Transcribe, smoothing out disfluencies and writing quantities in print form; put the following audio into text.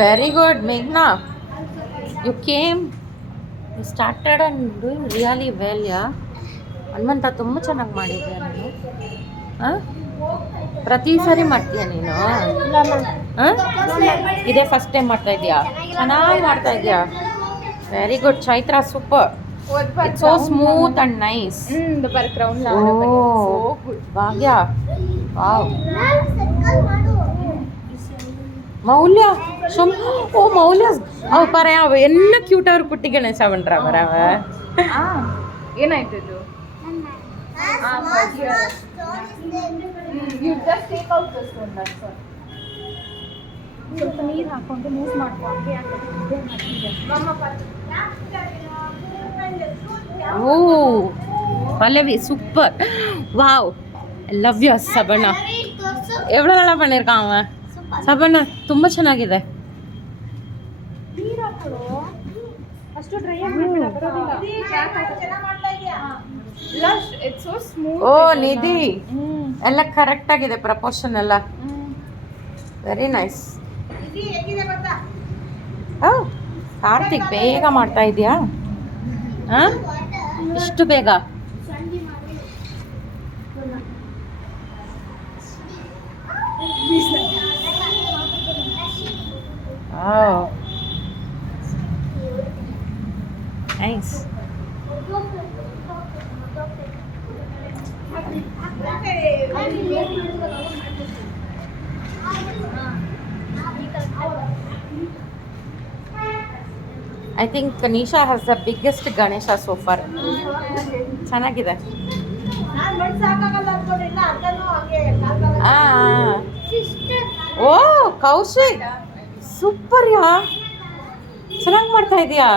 Very good ಮೇಘ್ನಾ, you came, you started and doing really well. ಯಾ ಹನುಮಂತ ತುಂಬ ಚೆನ್ನಾಗಿ ಮಾಡಿದ್ಯಾ ನೀನು. ಹಾಂ, ಪ್ರತಿ ಸಾರಿ ಮಾಡ್ತೀಯ ನೀನು? ಹಾಂ, ಇದೇ ಫಸ್ಟ್ ಟೈಮ್ ಮಾಡ್ತಾ ಇದೆಯಾ? ಚೆನ್ನಾಗಿ ಮಾಡ್ತಾ ಇದೆಯಾ. Very good Chaitra, super. It's so smooth and nice. The background la. So good. Bhagya. Wow. ಮೌಲ್ಯ ಶುಮ್ ಓ ಮೌಲ್ಯ ಅವ್ ಪರ ಅವ ಎಲ್ಲ ಕ್ಯೂಟ್ ಅವ್ರು ಕುಟ್ಟಿ ಗಣೇಶ ಬಂದ್ರ ಬರವ. ಏನಾಯ್ತು ಇದು? You just take out this one, that's all. ಸ್ವಲ್ಪ ನೀರು ಹಾಕೊಂಡು ಮೂವ್ ಮಾಡ್ಕೊಂಡು ಓ Pallavi super. Wow, love you Sabanna. ಎவ்வளோ நல்லா பண்ணியிருக்கான் அவன். ಸಬಣ್ಣ ತುಂಬ ಚೆನ್ನಾಗಿದೆ. ಅಷ್ಟು ಡ್ರೈ ಓ ನಿಧಿ ಎಲ್ಲ ಕರೆಕ್ಟ್ ಆಗಿದೆ, ಪ್ರಪೋರ್ಷನ್ ಎಲ್ಲ ವೆರಿ ನೈಸ್. ಕಾರ್ತಿಕ್ ಬೇಗ ಮಾಡ್ತಾ ಇದೆಯಾ? ಹಾಂ, ಇಷ್ಟು ಬೇಗ? Nice. I think Nisha has the biggest Ganesha so far. ಚೆನ್ನಾಗಿದೆ. ಓ ಕೌಶಿಕ್ ಸೂಪರ್ ಯಾ, ಚೆನ್ನಾಗಿ ಮಾಡ್ತಾ ಇದೀಯಾ.